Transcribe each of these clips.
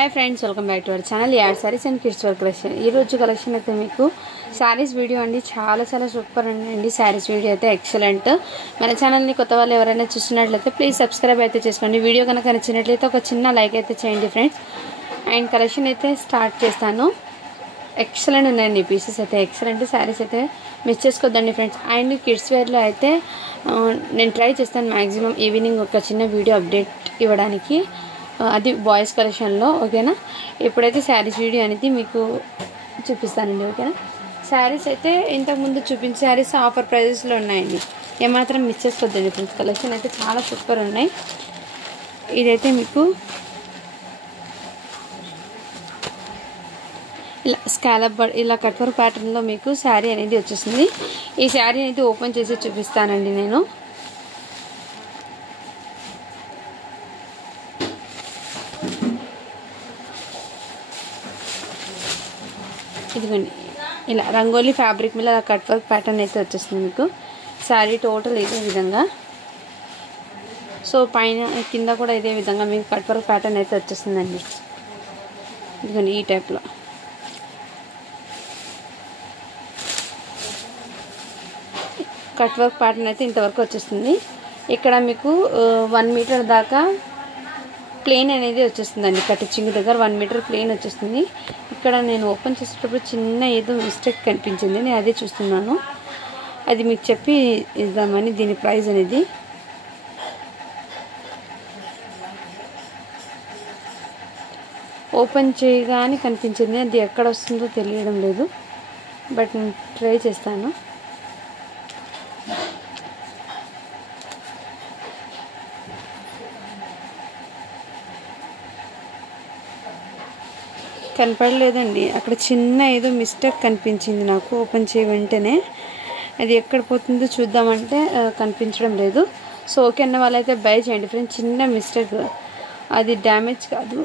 Hi friends welcome back to our channel यार sarees and kids wear collection ఈ రోజు collection అయితే మీకు సారీస్ వీడియో అండి చాలా సూపర్ అండి సారీస్ వీడియో అయితే ఎక్సలెంట్ మన ఛానల్ ని కొత్త వాళ్ళు ఎవరైనా చూస్తున్నట్లయితే ప్లీజ్ సబ్స్క్రైబ్ అయితే చేసుకోండి వీడియో కనుక నచ్చినట్లయితే ఒక చిన్న లైక్ అయితే చేయండి ఫ్రెండ్స్ అండ్ కలెక్షన్ అయితే స్టార్ట్ చేస్తాను ఎక్సలెంట్ ఉన్నాయండి పీసెస్ అయితే ఎక్సలెంట్ సారీస్ అయితే మిస్ చేసుకోవద్దండి ఫ్రెండ్స్ అండ్ కిడ్స్ వేర్ లో అయితే నేను ట్రై చేస్తాను మాక్సిమం ఈవినింగ్ ఒక చిన్న వీడియో అప్డేట్ ఇవ్వడానికి అది బాయ్స్ కలెక్షన్ లో ఓకేనా ఇప్పుడైతే సారీస్ వీడియో అనేది మీకు చూపిస్తానండి ఓకేనా సారీస్ అయితే ఇంతకు ముందు చూపించే సారీస్ ఆఫర్ ప్రైజెస్ లో ఉన్నాయండి ఏమాత్రం మిస్ చేసుకోవద్దండి ఫ్రెండ్స్ కలెక్షన్ అయితే చాలా సూపర్ ఉన్నాయి ఇదైతే మీకు ఇలా స్కాలప్ ఇలా కట్ వర్క్ ప్యాటర్న్ లో మీకు సారీ అనేది వచ్చేస్తుంది ఈ సారీ అనేది ఓపెన్ చేసి చూపిస్తానండి నేను ఇదిగోండి ఇలా రంగోలీ ఫ్యాబ్రిక్ మీద కట్ వర్క్ ప్యాటర్న్ అయితే వచ్చేస్తుంది మీకు సారీ టోటల్ ఇదే విధంగా సో పైన కింద కూడా ఇదే విధంగా మీకు కట్ వర్క్ ప్యాటర్న్ అయితే వచ్చేస్తుందండి ఇదిగోండి ఈ టైప్లో కట్ వర్క్ ప్యాటర్న్ అయితే ఇంతవరకు వచ్చేస్తుంది ఇక్కడ మీకు 1 మీటర్ దాకా ప్లేన్ అనేది వచ్చేస్తుందండి కటింగ్ దగ్గర 1 మీటర్ ప్లేన్ వచ్చేస్తుంది ఇక్కడ నేను ఓపెన్ చేసేటప్పుడు చిన్న ఏదో మిస్టేక్ కనిపించింది నేను అదే చూస్తున్నాను అది మీకు చెప్పి ఇద్దామని దీని ప్రైస్ అనేది ఓపెన్ చేయగానే కనిపించింది అది ఎక్కడ వస్తుందో తెలియడం లేదు బట్ నేను ట్రై చేస్తాను కనపడలేదండి అక్కడ చిన్న ఏదో మిస్టేక్ కనిపించింది నాకు ఓపెన్ చేయ వెంటనే అది ఎక్కడ పోతుందో చూద్దామంటే కనిపించడం లేదు సో ఓకే అన్న వాళ్ళైతే బై చేయండి ఫ్రెండ్స్ చిన్న మిస్టేక్ అది డ్యామేజ్ కాదు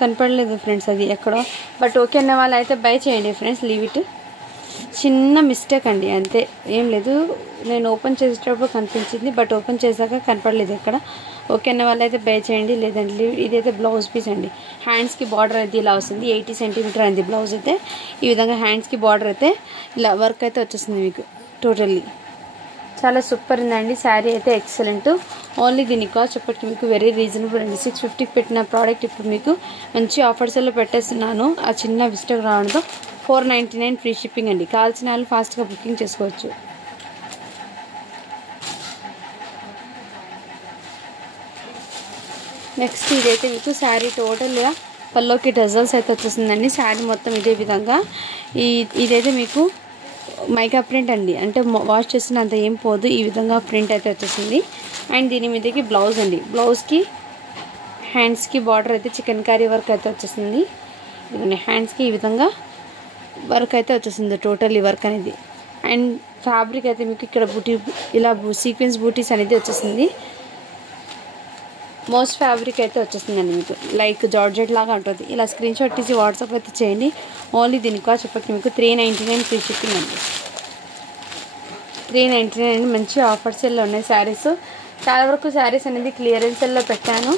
కనపడలేదు ఫ్రెండ్స్ అది ఎక్కడో బట్ ఓకే అన్న వాళ్ళు అయితే బై చేయండి ఫ్రెండ్స్ లీవ్ ఇట్ చిన్న మిస్టేక్ అండి అంతే ఏం లేదు నేను ఓపెన్ చేసేటప్పుడు కనిపించింది బట్ ఓపెన్ చేశాక కనపడలేదు ఎక్కడ ఓకే అన్న వాళ్ళు అయితే బై చేయండి లేదండి లీవ్ ఇదైతే బ్లౌజ్ పీస్ అండి హ్యాండ్స్కి బార్డర్ అయితే ఇలా వస్తుంది 80 సెంటీమీటర్ అండి బ్లౌజ్ అయితే ఈ విధంగా హ్యాండ్స్కి బార్డర్ అయితే ఇలా వర్క్ అయితే వచ్చేస్తుంది మీకు టోటల్లీ చాలా సూపర్ ఉందండి శారీ అయితే ఎక్సలెంట్ ఓన్లీ దీని కాస్ట్ చెప్పటికి మీకు వెరీ రీజనబుల్ అండి 650కి పెట్టిన ప్రోడక్ట్ ఇప్పుడు మీకు మంచి ఆఫర్స్లో పెట్టేస్తున్నాను ఆ చిన్న మిస్టేక్ రావడంతో 499 ఫ్రీ షిప్పింగ్ అండి కావాల్సిన వాళ్ళు ఫాస్ట్గా బుకింగ్ చేసుకోవచ్చు నెక్స్ట్ ఇదైతే మీకు శారీ టోటల్గా పల్లోకి డజల్స్ అయితే వచ్చేసిందండి శారీ మొత్తం ఇదే విధంగా ఇదైతే మీకు మైకా ప్రింట్ అండి అంటే వాష్ చేసిన అంత ఏం పోదు ఈ విధంగా ప్రింట్ అయితే వచ్చేసింది అండ్ దీని మీదకి బ్లౌజ్ అండి బ్లౌజ్కి హ్యాండ్స్కి బార్డర్ అయితే చికెన్ కర్రీ వర్క్ అయితే వచ్చేసింది ఇదిగోండి హ్యాండ్స్కి ఈ విధంగా వర్క్ అయితే వచ్చేసింది టోటల్లీ వర్క్ అనేది అండ్ ఫ్యాబ్రిక్ అయితే మీకు ఇక్కడ బూటీ ఇలా సీక్వెన్స్ బూటీస్ అనేది వచ్చేసింది మోస్ట్ ఫ్యాబ్రిక్ అయితే వచ్చేస్తుందండి మీకు లైక్ జార్జెట్ లాగా ఉంటుంది ఇలా స్క్రీన్ షాట్ తీసి వాట్సాప్ అయితే చేయండి ఓన్లీ దీని కాస్ట్ చెప్పకి మీకు 399 ఫ్రీ షిప్పింగ్ అండి 399 మంచి ఆఫర్ సేల్లో ఉన్నాయి శారీస్ చాలా వరకు శారీస్ అనేది క్లియరెన్స్ సేల్లో పెట్టాను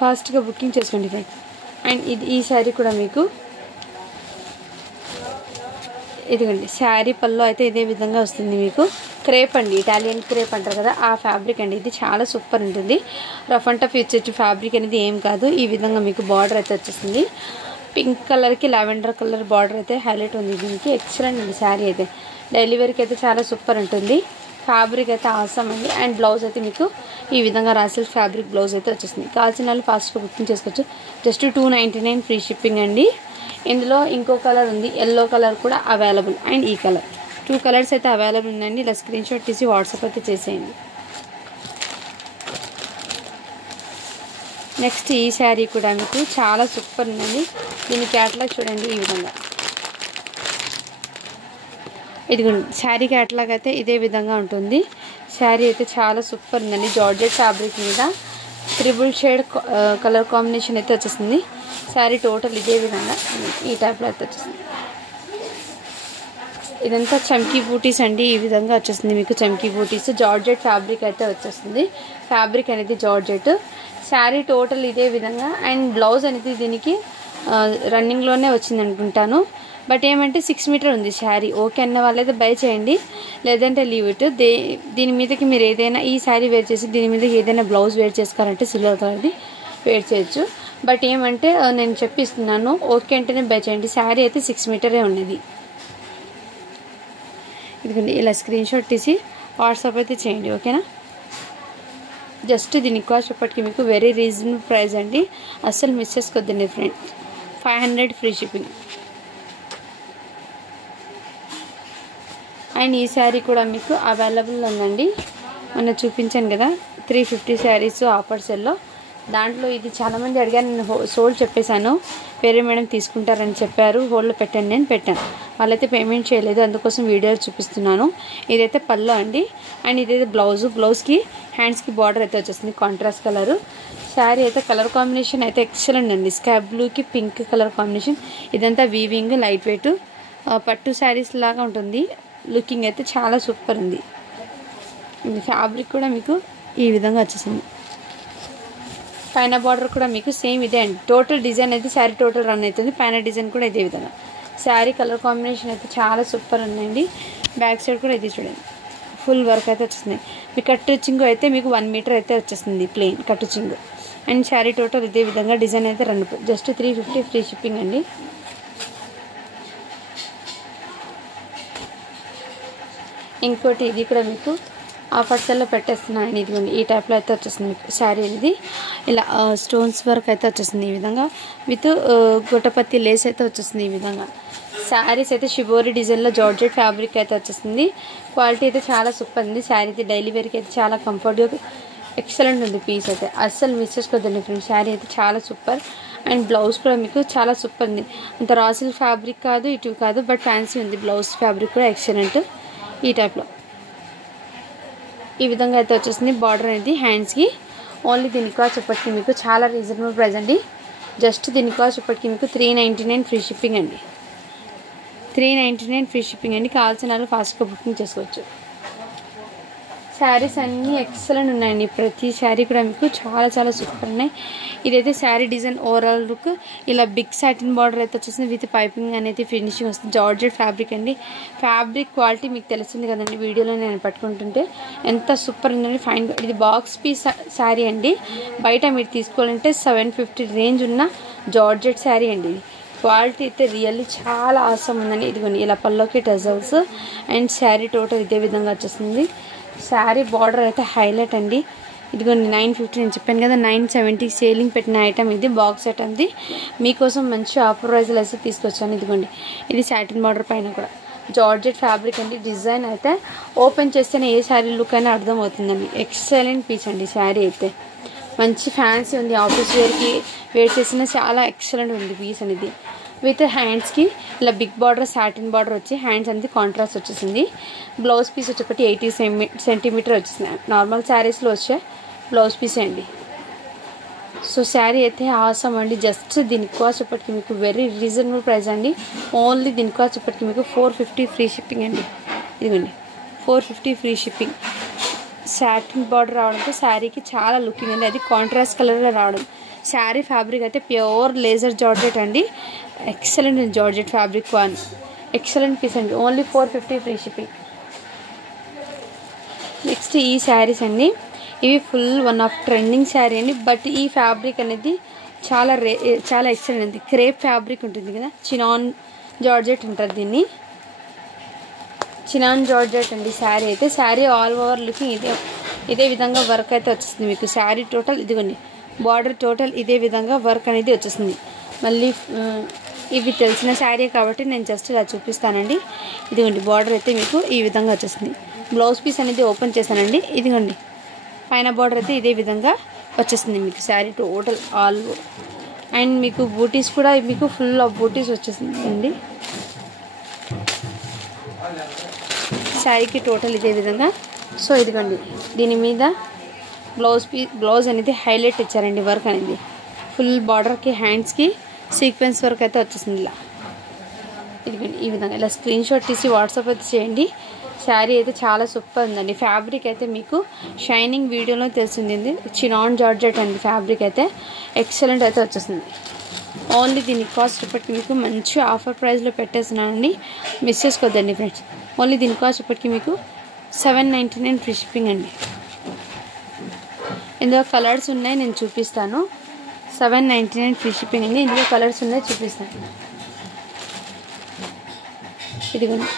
ఫాస్ట్గా బుకింగ్ చేసుకోండి ఫ్రెండ్స్ అండ్ ఈ శారీ కూడా మీకు ఇదిగోండి శారీ పల్లో అయితే ఇదే విధంగా వస్తుంది మీకు క్రేప్ అండి ఇటాలియన్ క్రేప్ అంటారు కదా ఆ ఫ్యాబ్రిక్ అండి ఇది చాలా సూపర్ ఉంటుంది రఫ్ అండ్ టఫ్ ఇచ్చే ఫ్యాబ్రిక్ అనేది ఏం కాదు ఈ విధంగా మీకు బార్డర్ అయితే వచ్చేస్తుంది పింక్ కలర్కి లావెండర్ కలర్ బార్డర్ అయితే హైలైట్ ఉంది దీనికి ఎక్సలెంట్ అండి శారీ అయితే డైలీ వేర్కి అయితే చాలా సూపర్ ఉంటుంది ఫ్యాబ్రిక్ అయితే అవసరం అండి అండ్ బ్లౌజ్ అయితే మీకు ఈ విధంగా రాసిల్ ఫ్యాబ్రిక్ బ్లౌజ్ అయితే వచ్చేస్తుంది కావాల్సిన వాళ్ళు ఫాస్ట్గా బుకింగ్ చేసుకోవచ్చు జస్ట్ 299 ఫ్రీ షిప్పింగ్ అండి ఇందులో ఇంకో కలర్ ఉంది ఎల్లో కలర్ కూడా అవైలబుల్ అండ్ ఈ కలర్ 2 కలర్స్ అయితే అవైలబుల్ ఉందండి ఇలా స్క్రీన్ షాట్ తీసి వాట్సాప్ అయితే చేసేయండి నెక్స్ట్ ఈ శారీ కూడా మీకు చాలా సూపర్ ఉందండి దీని క్యాటలాగ్ చూడండి ఈ విధంగా ఇదిగోండి శారీ క్యాటలాగ్ అయితే ఇదే విధంగా ఉంటుంది శారీ అయితే చాలా సూపర్ ఉందండి జార్జెట్ ఫ్యాబ్రిక్ మీద ట్రిపుల్ షేడ్ కలర్ కాంబినేషన్ అయితే వచ్చేసింది. శారీ టోటల్ ఇదే విధంగా ఈ టైప్లో అయితే వచ్చేసింది. ఇదంతా చమ్కీ బూటీస్ అండి. ఈ విధంగా వచ్చేసింది మీకు చమ్కీ బూటీస్. జార్జెట్ ఫ్యాబ్రిక్ అయితే వచ్చేస్తుంది. ఫ్యాబ్రిక్ అనేది జార్జెట్. శారీ టోటల్ ఇదే విధంగా. అండ్ బ్లౌజ్ అనేది దీనికి రన్నింగ్లోనే వచ్చింది అనుకుంటాను. బట్ ఏమంటే 6 మీటర్ ఉంది శారీ. ఓకే అన్న వాళ్ళైతే బై చేయండి, లేదంటే లీవ్ ఇట్. దీని మీదకి మీరు ఏదైనా ఈ శారీ వేర్ చేసి దీని మీద ఏదైనా బ్లౌజ్ వేర్ చేసుకోవాలంటే సిల్వర్ కలర్ది వేర్ చేయొచ్చు. బట్ ఏమంటే నేను చెప్పిస్తున్నాను, ఓకే అంటేనే బై చేయండి. శారీ అయితే 6 మీటరే ఉన్నది. ఇదిగోండి ఇలా స్క్రీన్ షాట్ తీసి వాట్సాప్ అయితే చేయండి, ఓకేనా. జస్ట్ దీని కాస్ట్ ఇప్పటికి మీకు వెరీ రీజనబుల్ ప్రైస్ అండి. అస్సలు మిస్ చేసుకోవద్దండి ఫ్రెండ్స్. 500 free shipping. అండ్ ఈ శారీ కూడా మీకు అవైలబుల్ ఉందండి. మొన్న చూపించాను కదా 350 శారీస్ ఆఫర్ సెల్లో. దాంట్లో ఇది చాలామంది అడిగారు, నేను సోల్డ్ చెప్పేశాను. వేరే మేడం తీసుకుంటారని చెప్పారు, హోల్డ్లో పెట్టండి. నేను పెట్టాను, వాళ్ళైతే పేమెంట్ చేయలేదు, అందుకోసం వీడియోలు చూపిస్తున్నాను. ఇదైతే పళ్ళు అండి. అండ్ ఇదైతే బ్లౌజ్కి హ్యాండ్స్కి బార్డర్ అయితే వచ్చేస్తుంది కాంట్రాస్ట్ కలరు. శారీ అయితే కలర్ కాంబినేషన్ అయితే ఎక్సలెంట్ అండి. స్కై బ్లూకి పింక్ కలర్ కాంబినేషన్. ఇదంతా వీవింగ్ లైట్ వెయిట్ పట్టు శారీస్ లాగా ఉంటుంది. లుకింగ్ అయితే చాలా సూపర్ ఉంది. ఫ్యాబ్రిక్ కూడా మీకు ఈ విధంగా వచ్చేసింది. పైన బార్డర్ కూడా మీకు సేమ్ ఇదే అండి. టోటల్ డిజైన్ అయితే శారీ టోటల్ రన్ అవుతుంది. పైన డిజైన్ కూడా ఇదే విధంగా. శారీ కలర్ కాంబినేషన్ అయితే చాలా సూపర్ ఉందండి. బ్యాక్ సైడ్ కూడా ఇది చూడండి, ఫుల్ వర్క్ అయితే వచ్చేస్తుంది. మీ కట్టు చింగు అయితే మీకు 1 మీటర్ అయితే వచ్చేస్తుంది ప్లెయిన్ కట్టు చింగు. అండ్ శారీ టోటల్ ఇదే విధంగా డిజైన్ అయితే రన్. జస్ట్ 350 ఫ్రీ షిప్పింగ్ అండి. ఇంకోటి ఇది కూడా మీకు ఆఫర్ సెల్లో పెట్టేస్తున్నాను. ఇదిగోండి ఈ టైప్లో అయితే వచ్చేస్తుంది మీకు శారీ అనేది. ఇలా స్టోన్స్ వర్క్ అయితే వచ్చేస్తుంది ఈ విధంగా. విత్ గొట్టపత్తి లేస్ అయితే వచ్చేస్తుంది ఈ విధంగా. శారీస్ అయితే షిబోరి డిజైన్లో జార్జెట్ ఫ్యాబ్రిక్ అయితే వచ్చేస్తుంది. క్వాలిటీ అయితే చాలా సూపర్ ఉంది. శారీ అయితే డైలీ వేర్కి అయితే చాలా కంఫర్ట్గా ఎక్సలెంట్ ఉంది. పీస్ అయితే అస్సలు మిస్ చేసుకోవద్దండి ఫ్రెండ్స్. శారీ అయితే చాలా సూపర్. అండ్ బ్లౌజ్ కూడా మీకు చాలా సూపర్ ఉంది. అంత రాసిల్ ఫ్యాబ్రిక్ కాదు, ఇటు కాదు, బట్ ఫ్యాన్సీ ఉంది. బ్లౌజ్ ఫ్యాబ్రిక్ కూడా ఎక్సలెంట్. ఈ టైప్లో ఈ విధంగా అయితే వచ్చేసింది బార్డర్ అనేది హ్యాండ్స్కి. ఓన్లీ దీని కాస్ట్ ఇప్పటికి మీకు చాలా రీజనబుల్ ప్రైస్ అండి. జస్ట్ దీని కాస్ట్ ఇప్పటికి మీకు 399 ఫ్రీ షిప్పింగ్ అండి. 399 ఫ్రీ షిప్పింగ్ అండి. కావాల్సిన వాళ్ళు ఫాస్ట్గా బుకింగ్ చేసుకోవచ్చు. శారీస్ అన్నీ ఎక్సలెంట్ ఉన్నాయండి. ప్రతి శారీ కూడా మీకు చాలా చాలా సూపర్ ఉన్నాయి. ఇదైతే శారీ డిజైన్ ఓవరాల్ లుక్ ఇలా బిగ్ సాటిన్ బార్డర్ అయితే వచ్చేసింది. విత్ పైపింగ్ అనేది ఫినిషింగ్ వస్తుంది. జార్జెట్ ఫ్యాబ్రిక్ అండి. ఫ్యాబ్రిక్ క్వాలిటీ మీకు తెలిసింది కదండి, వీడియోలో నేను పట్టుకుంటుంటే ఎంత సూపర్ ఉందండి. ఫైన్. ఇది బాక్స్ పీస్ శారీ అండి. బయట మీరు తీసుకోవాలంటే 750 రేంజ్ ఉన్న జార్జెట్ శారీ అండి. ఇది క్వాలిటీ అయితే రియల్లీ చాలా ఆసమ్ ఉందండి. ఇదిగోండి ఇలా పల్లోకి టజల్స్. అండ్ శారీ టోటల్ ఇదే విధంగా వచ్చేస్తుంది. శారీ బార్డర్ అయితే హైలైట్ అండి. ఇదిగోండి 950 నేను చెప్పాను కదా, 970 సేలింగ్ పెట్టిన ఐటమ్ ఇది. బాక్స్ ఐటమ్ ఇది మీకోసం మంచి ఆఫర్ ప్రైజ్లు అయితే తీసుకొచ్చాను. ఇదిగోండి ఇది సాటిన్ బార్డర్ పైన కూడా జార్జెట్ ఫ్యాబ్రిక్ అండి. డిజైన్ అయితే ఓపెన్ చేస్తేనే ఏ శారీ లుక్ అయినా అర్థమవుతుందండి. ఎక్సలెంట్ పీస్ అండి. శారీ అయితే మంచి ఫ్యాన్సీ ఉంది. ఆఫీస్ వేర్కి వేర్ చేసిన చాలా ఎక్సలెంట్ ఉంది పీస్ అనేది. విత్ హ్యాండ్స్కి ఇలా బిగ్ బార్డర్ సాటిన్ బార్డర్ వచ్చి హ్యాండ్స్ అనేది కాంట్రాస్ట్ వచ్చేసింది. బ్లౌజ్ పీస్ వచ్చేప్పటి 80 సెంటీమీటర్ వచ్చేసింది. నార్మల్ శారీస్లో వచ్చే బ్లౌజ్ పీసే అండి. సో శారీ అయితే ఆసమ్ అండి. జస్ట్ దీని కాస్ట్ ఇప్పటికి మీకు వెరీ రీజనబుల్ ప్రైస్ అండి. ఓన్లీ దీని కాస్ట్ ఇప్పటికి మీకు 450 ఫ్రీ షిప్పింగ్ అండి. ఇదిగోండి 450 ఫ్రీ షిప్పింగ్. సాటిన్ బార్డర్ రావడంతో శారీకి చాలా లుకింగ్ అండి. అది కాంట్రాస్ట్ కలర్లో రావడం. శారీ ఫ్యాబ్రిక్ అయితే ప్యూర్ లేజర్ జార్జెట్ అండి. Excellent georgette fabric one excellent piece అండి. Only 450 free shipping. నెక్స్ట్ ఈ శారీస్ అండి. ఇవి full one of trending sari అండి. బట్ ఈ ఫ్యాబ్రిక్ అనేది చాలా ఎక్సలెంట్ అండి. క్రేప్ ఫ్యాబ్రిక్ ఉంటుంది కదా, చినాన్ జార్జెట్ అంటారు దీన్ని. చినాన్ జార్జెట్ అండి శారీ అయితే. శారీ ఆల్ ఓవర్ లుకింగ్ ఇదే విధంగా వర్క్ అయితే వచ్చేస్తుంది మీకు. శారీ టోటల్ ఇదిగోండి బార్డర్ టోటల్ ఇదే విధంగా వర్క్ అనేది వచ్చేస్తుంది. మళ్ళీ ఇవి తెలిసిన శారీ కాబట్టి నేను జస్ట్ ఇలా చూపిస్తానండి. ఇదిగోండి బార్డర్ అయితే మీకు ఈ విధంగా వచ్చేస్తుంది. బ్లౌజ్ పీస్ అనేది ఓపెన్ చేశానండి. ఇదిగోండి పైన బార్డర్ అయితే ఇదే విధంగా వచ్చేస్తుంది మీకు శారీ టోటల్ ఆల్. అండ్ మీకు బూటీస్ కూడా మీకు ఫుల్ ఆఫ్ బూటీస్ వచ్చేసిందండి శారీకి టోటల్ ఇదే విధంగా. సో ఇదిగోండి దీని మీద బ్లౌజ్ అనేది హైలైట్ ఇచ్చారండి. వర్క్ అనేది ఫుల్ బార్డర్కి హ్యాండ్స్కి సీక్వెన్స్ వర్క్ అయితే వచ్చేసింది. ఇలా ఇదిగోండి ఈ విధంగా ఇలా స్క్రీన్ షాట్ తీసి వాట్సాప్ అయితే చేయండి. శారీ అయితే చాలా సూపర్ ఉందండి. ఫ్యాబ్రిక్ అయితే మీకు షైనింగ్ వీడియోలో తెలిసింది. చినాన్ జార్జెట్ అండి. ఫ్యాబ్రిక్ అయితే ఎక్సలెంట్ అయితే వచ్చేసింది. ఓన్లీ దీని కాస్ట్ ఇప్పటికి మీకు మంచి ఆఫర్ ప్రైస్లో పెట్టేస్తున్నానండి. మిస్ చేసుకోవద్దండి ఫ్రెండ్స్. ఓన్లీ దీని కాస్ట్ ఇప్పటికి మీకు 799 ఫ్రీ షిప్పింగ్ అండి. ఇందులో కలర్స్ ఉన్నాయి, నేను చూపిస్తాను. 799 ఫ్రీ షిప్పింగ్ అండి. ఇందులో కలర్స్ ఉన్నాయి, చూపిస్తాను. ఇదిగోండి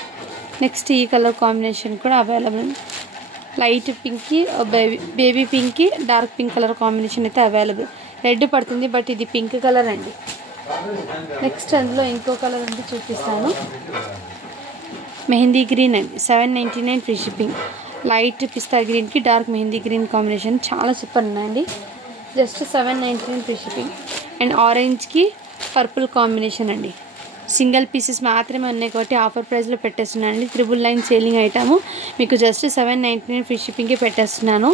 నెక్స్ట్ ఈ కలర్ కాంబినేషన్ కూడా అవైలబుల్. లైట్ పింక్కి బేబీ పింక్కి డార్క్ పింక్ కలర్ కాంబినేషన్ అయితే అవైలబుల్. రెడ్ పడుతుంది బట్ ఇది పింక్ కలర్ అండి. నెక్స్ట్ అందులో ఇంకో కలర్ ఉంది, చూపిస్తాను. మెహందీ గ్రీన్ అండి. 799 ఫ్రీ షిప్పింగ్. లైట్ పిస్తా గ్రీన్కి డార్క్ మెహందీ గ్రీన్ కాంబినేషన్ చాలా సూపర్ ఉన్నాయండి. Just 799 free shipping. అండ్ ఆరెంజ్కి పర్పుల్ కాంబినేషన్ అండి. సింగిల్ పీసెస్ మాత్రమే ఉన్నాయి కాబట్టి ఆఫర్ ప్రైస్లో పెట్టేస్తున్నానండి. 999 సేలింగ్ ఐటమ్ మీకు జస్ట్ 799 ఫ్రీ షిప్పింగ్కి పెట్టేస్తున్నాను.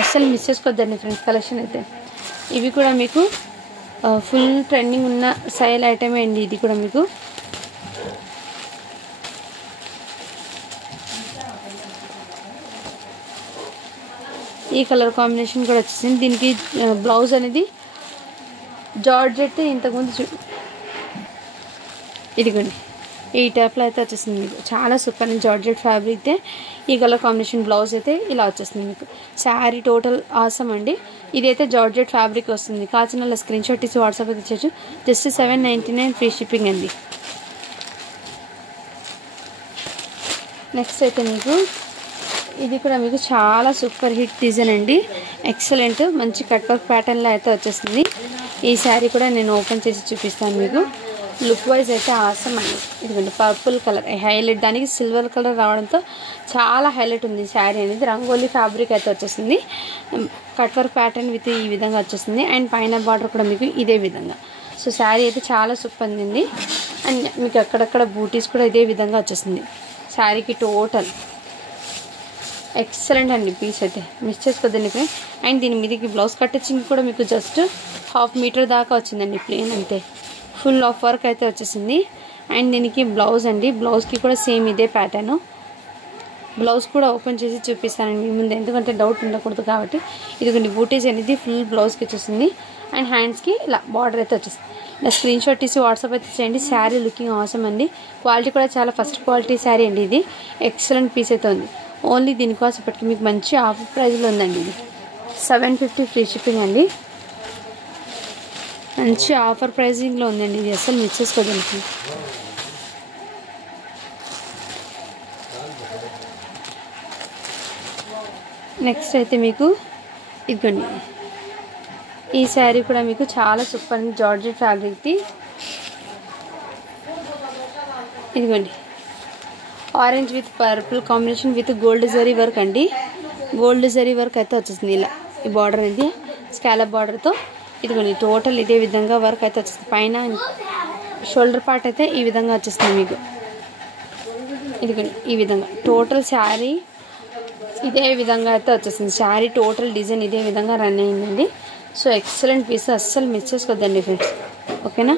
అస్సలు మిస్ చేసుకోవద్దండి ఫ్రెండ్స్. కలెక్షన్ అయితే ఇవి కూడా మీకు ఫుల్ ట్రెండింగ్ ఉన్న స్టైల్ ఐటమే అండి. ఇది కూడా మీకు ఈ కలర్ కాంబినేషన్ కూడా వచ్చేసింది. దీనికి బ్లౌజ్ అనేది జార్జెట్ ఇంతకుముందు ఇదిగోండి ఈ టైప్లో అయితే వచ్చేసింది. మీకు చాలా సూపర్ అండి. జార్జెట్ ఫ్యాబ్రిక్ ఈ కలర్ కాంబినేషన్ బ్లౌజ్ అయితే ఇలా వచ్చేస్తుంది. మీకు శారీ టోటల్ ఆసమ్ అండి. ఇదైతే జార్జెట్ ఫ్యాబ్రిక్ వస్తుంది. కాల్చిన స్క్రీన్ షాట్ తీసి వాట్సాప్ అయితే ఇచ్చచ్చు. జస్ట్ 799 ఫ్రీ షిప్పింగ్ అండి. నెక్స్ట్ అయితే మీకు ఇది కూడా మీకు చాలా సూపర్ హిట్ డిజైన్ అండి. ఎక్సలెంట్ మంచి కట్ వర్క్ ప్యాటర్న్లో అయితే వచ్చేస్తుంది. ఈ శారీ కూడా నేను ఓపెన్ చేసి చూపిస్తాను మీకు. లుక్ వైజ్ అయితే ఆసమ్ అండి. ఇదిగోండి పర్పుల్ కలర్ హైలైట్, దానికి సిల్వర్ కలర్ రావడంతో చాలా హైలైట్ ఉంది శారీ అనేది. రంగోలీ ఫ్యాబ్రిక్ అయితే వచ్చేసింది. కట్ వర్క్ ప్యాటర్న్ విత్ ఈ విధంగా వచ్చేసింది. అండ్ పైన బార్డర్ కూడా మీకు ఇదే విధంగా. సో శారీ అయితే చాలా సూపర్ ఉంది. అండ్ మీకు అక్కడక్కడ బూటీస్ కూడా ఇదే విధంగా వచ్చేసింది. శారీకి టోటల్ ఎక్సలెంట్ అండి. పీస్ అయితే మిస్ చేసుకోవద్దండి ఫ్రెండ్. అండ్ దీని మీదకి బ్లౌజ్ కట్టించింగ్ కూడా మీకు జస్ట్ 1/2 మీటర్ దాకా వచ్చిందండి. ప్లేన్ అంతే. ఫుల్ ఆఫ్ వర్క్ అయితే వచ్చేసింది. అండ్ దీనికి బ్లౌజ్ అండి. బ్లౌజ్కి కూడా సేమ్ ఇదే ప్యాటర్న్. బ్లౌజ్ కూడా ఓపెన్ చేసి చూపిస్తానండి మీ ముందు, ఎందుకంటే డౌట్ ఉండకూడదు కాబట్టి. ఇదిగోండి బూటీస్ అనేది ఫుల్ బ్లౌజ్కి వచ్చేసింది. అండ్ హ్యాండ్స్కి ఇలా బార్డర్ అయితే వచ్చేసింది. ఇలా స్క్రీన్ షాట్ తీసి వాట్సాప్ అయితే చేయండి. శారీ లుకింగ్ అవసరం అండి. క్వాలిటీ కూడా చాలా ఫస్ట్ క్వాలిటీ శారీ అండి. ఇది ఎక్సలెంట్ పీస్ అయితే ఉంది. ఓన్లీ దీనికోసం ఇప్పటికి మీకు మంచి ఆఫర్ ప్రైస్లో ఉందండి. ఇది 750 ఫ్రీ షిప్పింగ్ అండి. మంచి ఆఫర్ ప్రైజింగ్లో ఉందండి. ఇది అసలు మిస్ చేసుకోదండి. నెక్స్ట్ అయితే మీకు ఇదిగోండి ఈ శారీ కూడా మీకు చాలా సూపర్ అండి. జార్జెట్ ఫ్యాబ్రిక్ది. ఇదిగోండి orange with purple combination with gold zari work అండి. గోల్డ్ జరీ వర్క్ అయితే వచ్చేసింది. ఇలా ఈ బార్డర్ అనేది స్కాలప్ బార్డర్తో ఇదిగోండి టోటల్ ఇదే విధంగా వర్క్ అయితే వచ్చేస్తుంది. పైన షోల్డర్ పార్ట్ అయితే ఈ విధంగా వచ్చేస్తుంది మీకు. ఇదిగోండి ఈ విధంగా టోటల్ శారీ ఇదే విధంగా అయితే వచ్చేసింది. శారీ టోటల్ డిజైన్ ఇదే విధంగా రన్ అయిందండి. సో ఎక్సలెంట్ పీస్, అస్సలు మిస్ చేసుకోవద్దండి ఫ్రెండ్స్. ఓకేనా.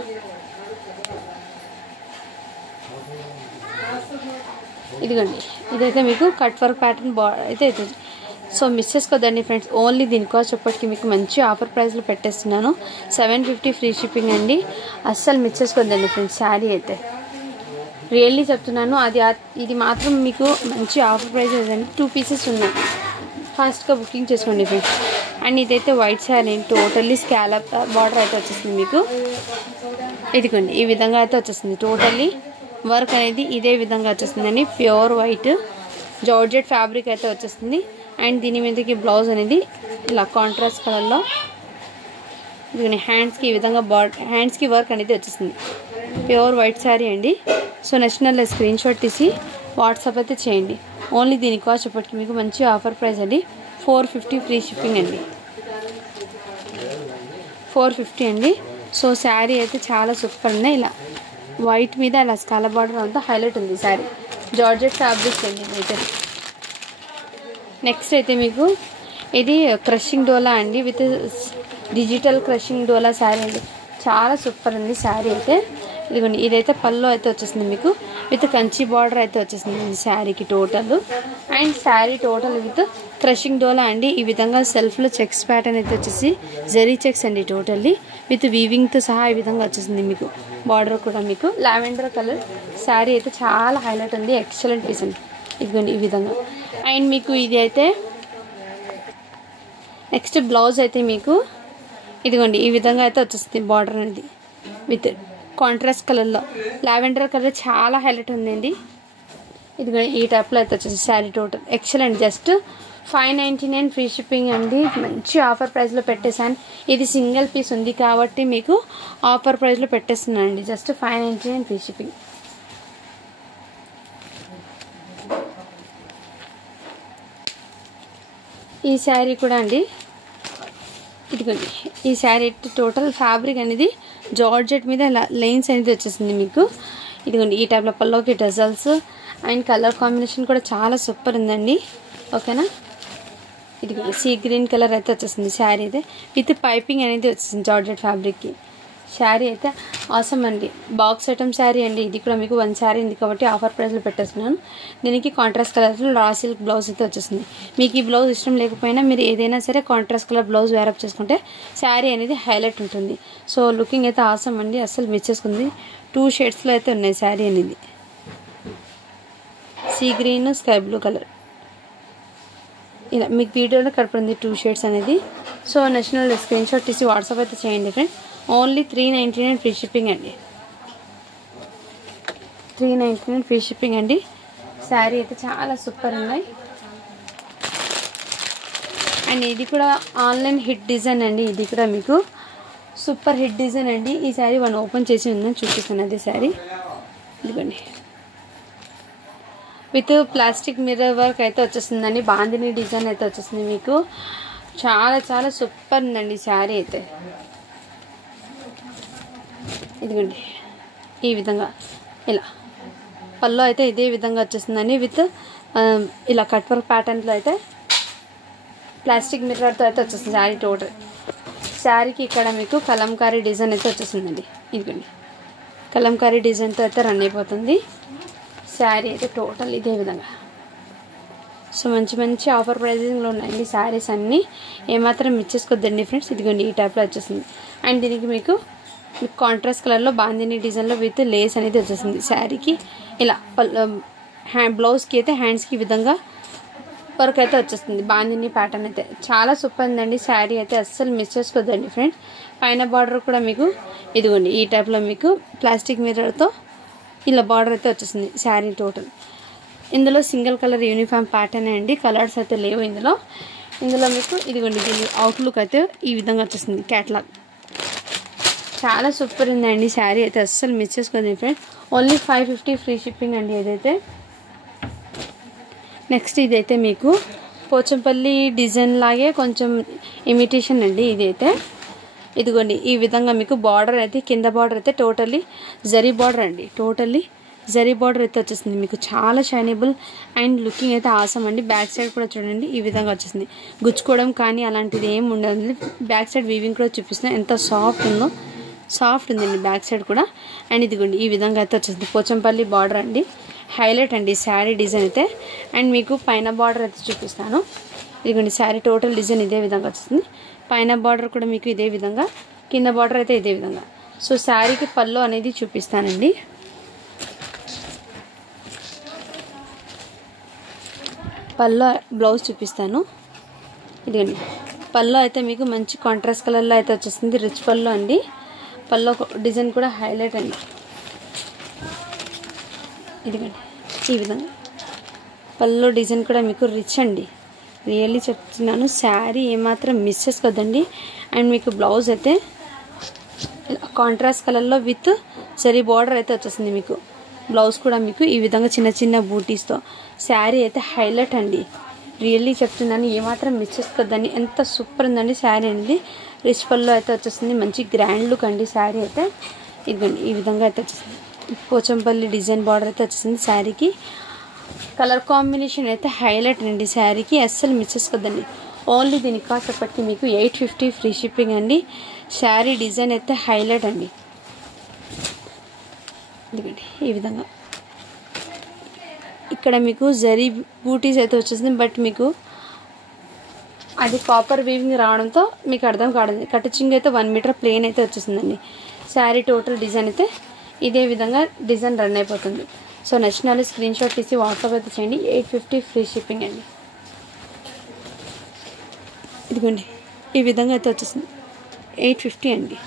ఇదిగోండి ఇదైతే మీకు కట్ వర్క్ ప్యాటర్న్ అయితే అవుతుంది. సో మిస్ చేసుకోవద్దండి ఫ్రెండ్స్. ఓన్లీ దీనికోసం ఇప్పటికి మీకు మంచి ఆఫర్ ప్రైస్లో పెట్టేస్తున్నాను. 750 ఫ్రీ షిప్పింగ్ అండి. అస్సలు మిస్ చేసుకోవద్దండి ఫ్రెండ్స్. శారీ అయితే రియల్లీ చెప్తున్నాను. ఇది మాత్రం మీకు మంచి ఆఫర్ ప్రైస్ అండి. 2 పీసెస్ ఉన్నాయి. ఫాస్ట్గా బుకింగ్ చేసుకోండి ఫ్రెండ్స్. అండ్ ఇదైతే white sari totally scallop border అయితే వచ్చేస్తుంది మీకు. ఇదిగోండి ఈ విధంగా అయితే వచ్చేస్తుంది. టోటల్లీ వర్క్ అనేది ఇదే విధంగా వచ్చేస్తుందండి. ప్యూర్ వైట్ జార్జెట్ ఫ్యాబ్రిక్ అయితే వచ్చేస్తుంది. అండ్ దీని మీదకి బ్లౌజ్ అనేది ఇలా కాంట్రాస్ట్ కలర్లో ఇదిగోండి హ్యాండ్స్కి ఈ విధంగా హ్యాండ్స్కి వర్క్ అనేది వచ్చేస్తుంది. ప్యూర్ వైట్ శారీ అండి. సో నచ్చినట్లే స్క్రీన్ షాట్ తీసి వాట్సాప్ అయితే చేయండి. ఓన్లీ దీని కాస్ట్ ఇప్పటికి మీకు మంచి ఆఫర్ ప్రైస్ అండి. 450 ఫ్రీ షిప్పింగ్ అండి. 450 అండి. సో శారీ అయితే చాలా సూపర్ ఉన్నాయి. ఇలా వైట్ మీద ఇలా స్కాలప్ బార్డర్ అంతా హైలైట్ ఉంది శారీ. జార్జెట్ ఫ్యాబ్రిక్ అండి అయితే. నెక్స్ట్ అయితే మీకు ఇది క్రషింగ్ డోలా అండి, విత్ డిజిటల్ క్రషింగ్ డోలా శారీ అండి. చాలా సూపర్ ఉంది శారీ అయితే. ఇదిగోండి, ఇదైతే పళ్ళు అయితే వచ్చేసింది మీకు, విత్ కంచి బార్డర్ అయితే వచ్చేసింది ఈ శారీకి total. And sari total with crushing డోలా అండి. ఈ విధంగా సెల్ఫ్లో చెక్స్ ప్యాటర్న్ అయితే వచ్చేసి జరీ చెక్స్ అండి టోటల్లీ, విత్ వీవింగ్తో సహా ఈ విధంగా వచ్చేసింది మీకు. బార్డర్ కూడా మీకు లావెండర్ కలర్ శారీ అయితే చాలా హైలైట్ ఉంది, ఎక్సలెంట్ పీస్ అండి. ఇదిగోండి ఈ విధంగా. అండ్ మీకు ఇది అయితే నెక్స్ట్ బ్లౌజ్ అయితే మీకు ఇదిగోండి ఈ విధంగా అయితే వచ్చేస్తుంది బార్డర్ అనేది, విత్ కాంట్రాస్ట్ కలర్లో లావెండర్ కలర్ చాలా హైలైట్ ఉందండి. ఇదిగోండి ఈ టైప్లో అయితే వచ్చేసి sari total excellent. Just 599 free shipping అండి. మంచి ఆఫర్ ప్రైస్లో పెట్టేశాను. ఇది సింగిల్ పీస్ ఉంది కాబట్టి మీకు ఆఫర్ ప్రైస్లో పెట్టేస్తున్నాను అండి. Just 599 free shipping. ఈ శారీ కూడా అండి ఇదిగోండి, ఈ శారీ టోటల్ ఫ్యాబ్రిక్ అనేది జార్జెట్ మీద లైన్స్ అనేది వచ్చేసింది మీకు. ఇదిగోండి ఈ టైప్లో పల్లోకి డజల్స్ అండ్ కలర్ కాంబినేషన్ కూడా చాలా సూపర్ ఉందండి. ఓకేనా, ఇదిగోండి సీ గ్రీన్ కలర్ అయితే వచ్చేసింది శారీ అయితే, విత్ పైపింగ్ అనేది వచ్చేసింది జార్జెట్ ఫ్యాబ్రిక్కి. శారీ అయితే ఆసమ్ అండి. బాక్స్ ఐటమ్ శారీ అండి. ఇది కూడా మీకు 1 శారీ ఉంది కాబట్టి ఆఫర్ ప్రైస్లో పెట్టేస్తున్నాను. దీనికి కాంట్రాస్ట్ కలర్లో రా సిల్క్ బ్లౌజ్ అయితే వచ్చేసింది. మీకు ఈ బ్లౌజ్ ఇష్టం లేకపోయినా మీరు ఏదైనా సరే కాంట్రాస్ట్ కలర్ బ్లౌజ్ వేరప్ చేసుకుంటే శారీ అనేది హైలైట్ ఉంటుంది. సో లుకింగ్ అయితే ఆసమ్ అండి, అస్సలు మిస్ చేసుకుంది. 2 షేడ్స్లో అయితే ఉన్నాయి శారీ అనేది, sea green sky blue colour. ఇలా మీకు వీడియోలో కనపడింది 2 షేడ్స్ అనేది. సో నేషనల్ స్క్రీన్ షాట్ తీసి వాట్సాప్ అయితే చేయండి ఫ్రెండ్. ఓన్లీ 399 ఫ్రీ షిప్పింగ్ అండి. 399 ఫ్రీ షిప్పింగ్ అండి. శారీ అయితే చాలా సూపర్ ఉన్నాయి. అండ్ ఇది కూడా ఆన్లైన్ హిట్ డిజైన్ అండి. ఇది కూడా మీకు సూపర్ హిట్ డిజైన్ అండి. ఈ శారీ 1 ఓపెన్ చేసి ఉందని చూపిస్తాను. అదే శారీ ఇదిగోండి, విత్ ప్లాస్టిక్ మిర్రర్ వర్క్ అయితే వచ్చేస్తుందండి. బాందిని డిజైన్ అయితే వచ్చేస్తుంది మీకు. చాలా చాలా సూపర్ ఉందండి శారీ అయితే. ఇదిగోండి ఈ విధంగా ఇలా పళ్ళు అయితే ఇదే విధంగా వచ్చేస్తుందండి, విత్ ఇలా కట్ వర్క్ ప్యాటర్న్లో అయితే ప్లాస్టిక్ మిర్రర్తో అయితే వచ్చేస్తుంది శారీ టోటల్. శారీకి ఇక్కడ మీకు కలంకారీ డిజైన్ అయితే వచ్చేస్తుందండి. ఇదిగోండి కలంకారీ డిజైన్తో అయితే రన్ అయిపోతుంది శారీ అయితే టోటల్ ఇదే విధంగా. సో మంచి మంచి ఆఫర్ ప్రైజింగ్లో ఉన్నాయండి శారీస్ అన్నీ, ఏమాత్రం మిస్ చేసుకోవద్దండి ఫ్రెండ్స్. ఇదిగోండి ఈ టైప్లో వచ్చేసింది. అండ్ దీనికి మీకు కాంట్రాస్ట్ కలర్లో బాందిని డిజైన్లో విత్ లేస్ అనేది వచ్చేసింది శారీకి. ఇలా బ్లౌజ్కి అయితే హ్యాండ్స్కి ఈ విధంగా వర్క్ అయితే వచ్చేస్తుంది. బాందిని ప్యాటర్న్ అయితే చాలా సూపర్ ఉందండి శారీ అయితే, అస్సలు మిస్ చేసుకోవద్దండి ఫ్రెండ్స్. పైన బార్డర్ కూడా మీకు ఇదిగోండి ఈ టైప్లో మీకు ప్లాస్టిక్ మిర్రర్తో ఇలా బార్డర్ అయితే వచ్చేసింది శారీ టోటల్. ఇందులో సింగిల్ కలర్ యూనిఫామ్ ప్యాటర్న్ అండి, కలర్స్ అయితే లేవు ఇందులో. మీకు ఇదిగోండి దీని అవుట్లుక్ అయితే ఈ విధంగా వచ్చేసింది క్యాట్లాగ్. చాలా సూపర్ ఉందండి శారీ అయితే, అస్సలు మిస్ చేసుకోండి ఫ్రెండ్స్. ఓన్లీ 550 ఫ్రీ షిప్పింగ్ అండి ఏదైతే. నెక్స్ట్ ఇదైతే మీకు పోచంపల్లి డిజైన్ లాగే కొంచెం ఇమిటేషన్ అండి ఇదైతే. ఇదిగోండి ఈ విధంగా మీకు బార్డర్ అయితే కింద బార్డర్ అయితే టోటల్లీ జరీ బార్డర్ అండి, టోటల్లీ జరీ బార్డర్ అయితే వచ్చేసింది మీకు. చాలా షైనబుల్ అండ్ లుకింగ్ అయితే ఆసమ్ అండి. బ్యాక్ సైడ్ కూడా చూడండి ఈ విధంగా వచ్చేసింది. గుచ్చుకోవడం కానీ అలాంటిది ఏమి ఉండదు. బ్యాక్ సైడ్ వీవింగ్ కూడా చూపిస్తుంది, ఎంత సాఫ్ట్ ఉందో. సాఫ్ట్ ఉందండి బ్యాక్ సైడ్ కూడా. అండ్ ఇదిగోండి ఈ విధంగా అయితే వచ్చేసింది పోచంపల్లి బార్డర్ అండి, హైలైట్ అండి శారీ డిజైన్ అయితే. అండ్ మీకు పైన బార్డర్ అయితే చూపిస్తాను. ఇదిగోండి శారీ టోటల్ డిజైన్ ఇదే విధంగా వచ్చేసింది. పైన బార్డర్ కూడా మీకు ఇదే విధంగా, కింద బార్డర్ అయితే ఇదే విధంగా. సో శారీకి పళ్ళు అనేది చూపిస్తానండి. పళ్ళు బ్లౌజ్ చూపిస్తాను. ఇదిగోండి పళ్ళు అయితే మీకు మంచి కాంట్రాస్ట్ కలర్లో అయితే వచ్చేసింది, రిచ్ పళ్ళు అండి. పళ్ళు డిజైన్ కూడా హైలైట్ అండి. ఇదిగోండి ఈ విధంగా పళ్ళు డిజైన్ కూడా మీకు రిచ్ అండి, రియల్లీ చెప్తున్నాను. శారీ ఏమాత్రం మిస్ చేసుకోవద్దండి. అండ్ మీకు బ్లౌజ్ అయితే కాంట్రాస్ట్ కలర్లో విత్ జరీ బార్డర్ అయితే వచ్చేసింది మీకు. బ్లౌజ్ కూడా మీకు ఈ విధంగా చిన్న చిన్న బూటీస్తో. శారీ అయితే హైలైట్ అండి, రియల్లీ చెప్తున్నాను. ఏమాత్రం మిస్ చేసుకోవద్దండి, ఎంత సూపర్ ఉందండి శారీ అనేది. రిచ్ పళ్ళు అయితే వచ్చేసింది, మంచి గ్రాండ్ లుక్ అండి శారీ అయితే. ఇదిగోండి ఈ విధంగా అయితే వచ్చేసింది. పోచంపల్లి డిజైన్ బార్డర్ అయితే వచ్చేసింది శారీకి. కలర్ కాంబినేషన్ అయితే హైలైట్ అండి శారీకి, అస్సలు మిస్ చేసుకోవద్దండి. ఓన్లీ దీని కాస్ట్ అప్పటికి మీకు 850 ఫ్రీ షిప్పింగ్ అండి. శారీ డిజైన్ అయితే హైలైట్ అండి. ఎందుకంటే ఈ విధంగా ఇక్కడ మీకు జరీ బూటీస్ అయితే వచ్చేసింది. బట్ మీకు అది కాపర్ వీవింగ్ రావడంతో మీకు అర్థం కాదు. కటింగ్ అయితే 1 మీటర్ ప్లేన్ అయితే వచ్చేసిందండి. శారీ టోటల్ డిజైన్ అయితే ఇదే విధంగా డిజైన్ రన్ అయిపోతుంది. సో నచ్చిన వాళ్ళు స్క్రీన్ షాట్ తీసి వాట్సాప్ అయితే చేయండి. 850 ఫ్రీ షిప్పింగ్ అండి. ఇదిగోండి ఈ విధంగా అయితే వచ్చేసింది. 850 అండి.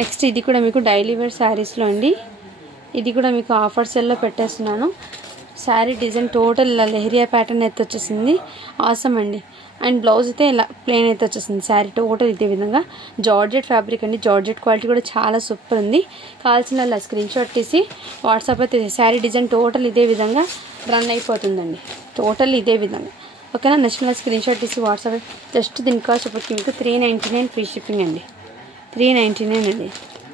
నెక్స్ట్ ఇది కూడా మీకు డైలీ వేర్ శారీస్లో అండి. ఇది కూడా మీకు ఆఫర్ సెల్లో పెట్టేస్తున్నాను. శారీ డిజైన్ టోటల్ ఇలా లెహరియా ప్యాటర్న్ అయితే వచ్చేసింది. ఆసమ్ అండి. అండ్ బ్లౌజ్ అయితే ఇలా ప్లెయిన్ అయితే వచ్చేసింది. శారీ టోటల్ ఇదే విధంగా జార్జెట్ ఫ్యాబ్రిక్ అండి. జార్జెట్ క్వాలిటీ కూడా చాలా సూపర్ ఉంది. కావాల్సిన వాళ్ళ స్క్రీన్ షాట్ తీసి వాట్సాప్ అయితే శారీ డిజైన్ టోటల్ ఇదే విధంగా రన్ అయిపోతుందండి. టోటల్ ఇదే విధంగా ఓకేనా. నచ్చిన స్క్రీన్ షాట్ తీసి వాట్సాప్ జస్ట్ దీని కాస్ట్ చెప్పి మీకు 399 ఫ్రీ షిప్పింగ్ అండి. 399 అండి.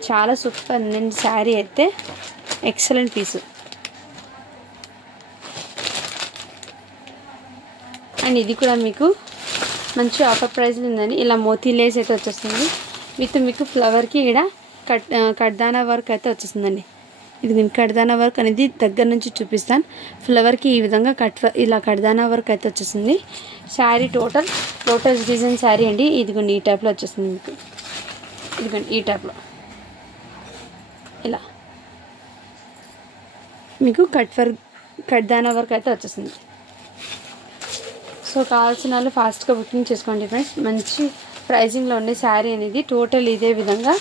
చాలా సూపర్ ఉందండి. శారీ అయితే ఎక్సలెంట్ పీసు. అండ్ ఇది కూడా మీకు మంచి ఆఫర్ ప్రైస్లో ఉందండి. ఇలా మోతీ లేస్ అయితే వచ్చేస్తుంది. విత్ మీకు ఫ్లవర్కి ఇక్కడ కడ్దానా వర్క్ అయితే వచ్చేస్తుందండి. ఇది నేను కడ్దానా వర్క్ అనేది దగ్గర నుంచి చూపిస్తాను. ఫ్లవర్కి ఈ విధంగా ఇలా కడ్దానా వర్క్ అయితే వచ్చేసింది. Sari total lotus design sari అండి. ఇదిగోండి ఈ టైప్లో వచ్చేస్తుంది మీకు. ఇదిగోండి ఈ టైప్లో ఇలా మీకు కడ్దానా వర్క్ అయితే వచ్చేసింది. సో కావాల్సిన వాళ్ళు ఫాస్ట్గా బుకింగ్ చేసుకోండి ఫ్రెండ్స్. మంచి ప్రైజింగ్లో ఉండే శారీ అనేది టోటల్ ఇదే విధంగా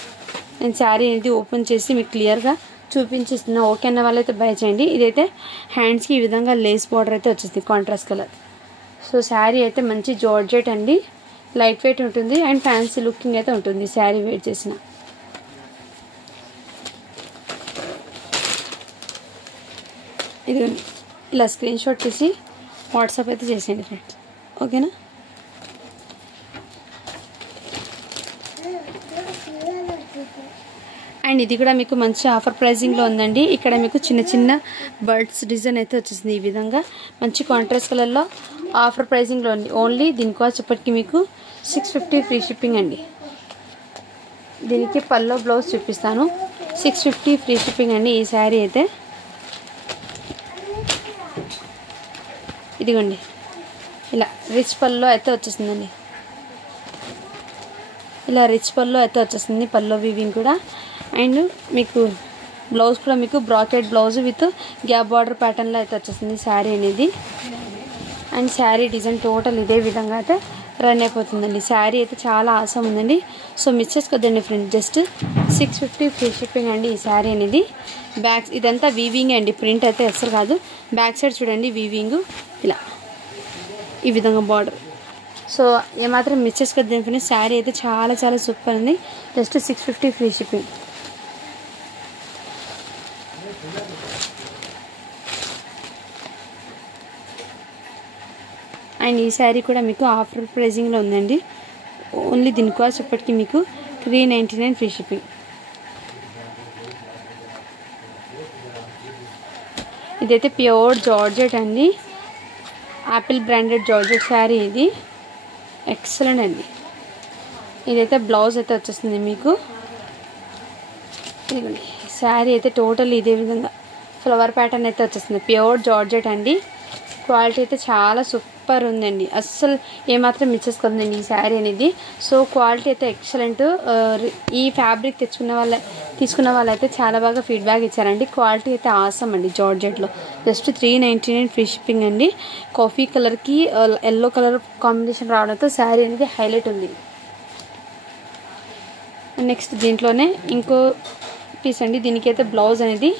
నేను శారీ అనేది ఓపెన్ చేసి మీకు క్లియర్గా చూపించేస్తున్నా. ఓకే అన్న వాళ్ళైతే బై చేయండి. ఇదైతే హ్యాండ్స్కి ఈ విధంగా లేస్ బార్డర్ అయితే వచ్చేసింది కాంట్రాస్ట్ కలర్. సో శారీ అయితే మంచి జార్జెట్ అండి. లైట్ వెయిట్ ఉంటుంది అండ్ ఫ్యాన్సీ లుకింగ్ అయితే ఉంటుంది శారీ వెయిట్ చేసిన. ఇది ఇలా స్క్రీన్ షాట్ తీసి వాట్సాప్ అయితే చేసేయండి ఫ్రెండ్స్. ఓకేనా. అండ్ ఇది కూడా మీకు మంచి ఆఫర్ ప్రైజింగ్లో ఉందండి. ఇక్కడ మీకు చిన్న చిన్న బర్డ్స్ డిజైన్ అయితే వచ్చేసింది. ఈ విధంగా మంచి కాంట్రాస్ట్ కలర్లో ఆఫర్ ప్రైజింగ్లో ఉంది. ఓన్లీ దీని కాస్ట్ ఇప్పటికి మీకు 650 ఫ్రీ షిప్పింగ్ అండి. దీనికి పల్లో బ్లౌజ్ చూపిస్తాను. 650 ఫ్రీ షిప్పింగ్ అండి ఈ శారీ అయితే. ఇదిగోండి ఇలా రిచ్ పల్లో అయితే వచ్చేసిందండి. ఇలా రిచ్ పల్లో అయితే వచ్చేసింది. పల్లో వీవింగ్ కూడా. అండ్ మీకు బ్లౌజ్ కూడా మీకు bracket blouse with gap border ప్యాటర్న్లో అయితే వచ్చేసింది శారీ అనేది. అండ్ శారీ డిజైన్ టోటల్ ఇదే విధంగా అయితే రన్ అయిపోతుందండి. శారీ అయితే చాలా ఆసం ఉందండి. సో మిస్ చేసుకోద్దండి ఫ్రెండ్స్. జస్ట్ 650 ఫ్రీ షిప్పింగ్ అండి ఈ శారీ అనేది. బ్యాక్ ఇదంతా వీవింగ్ అండి. ప్రింట్ అయితే అస్సలు కాదు. బ్యాక్ సైడ్ చూడండి వీవింగ్ ఇలా ఈ విధంగా బార్డర్. సో ఏమాత్రం మిస్ చేసుకోద్దండి ఫ్రెండ్స్. శారీ అయితే చాలా చాలా సూపర్ ఉంది. Just 650 free shipping. అండ్ ఈ శారీ కూడా మీకు ఆఫర్ ప్రైజింగ్లో ఉందండి. ఓన్లీ దీని కాస్ట్ ఇప్పటికీ మీకు 399 ఫ్రీ షిప్పింగ్. ఇదైతే ప్యూర్ జార్జెట్ అండి. యాపిల్ బ్రాండెడ్ జార్జెట్ శారీ ఇది. ఎక్సలెంట్ అండి. ఇదైతే బ్లౌజ్ అయితే వచ్చేస్తుంది మీకు. ఇదిగోండి శారీ అయితే టోటల్ ఇదే విధంగా ఫ్లవర్ ప్యాటర్న్ అయితే వచ్చేస్తుంది. ప్యూర్ జార్జెట్ అండి. క్వాలిటీ అయితే చాలా సూపర్ ఉందండి. అస్సలు ఏమాత్రం మిస్ చేసుకోండి ఈ శారీ అనేది. సో క్వాలిటీ అయితే ఎక్సలెంట్. ఈ ఫ్యాబ్రిక్ తీసుకున్న వాళ్ళైతే చాలా బాగా ఫీడ్బ్యాక్ ఇచ్చారండి. క్వాలిటీ అయితే ఆసమ్ అండి జార్జెట్లో. జస్ట్ 399 ఫ్రీ షిప్పింగ్ అండి. కాఫీ కలర్కి ఎల్లో కలర్ కాంబినేషన్ రావడంతో శారీ అనేది హైలైట్ ఉంది. నెక్స్ట్ దీంట్లోనే ఇంకో పీస్ అండి. దీనికైతే బ్లౌజ్ అనేది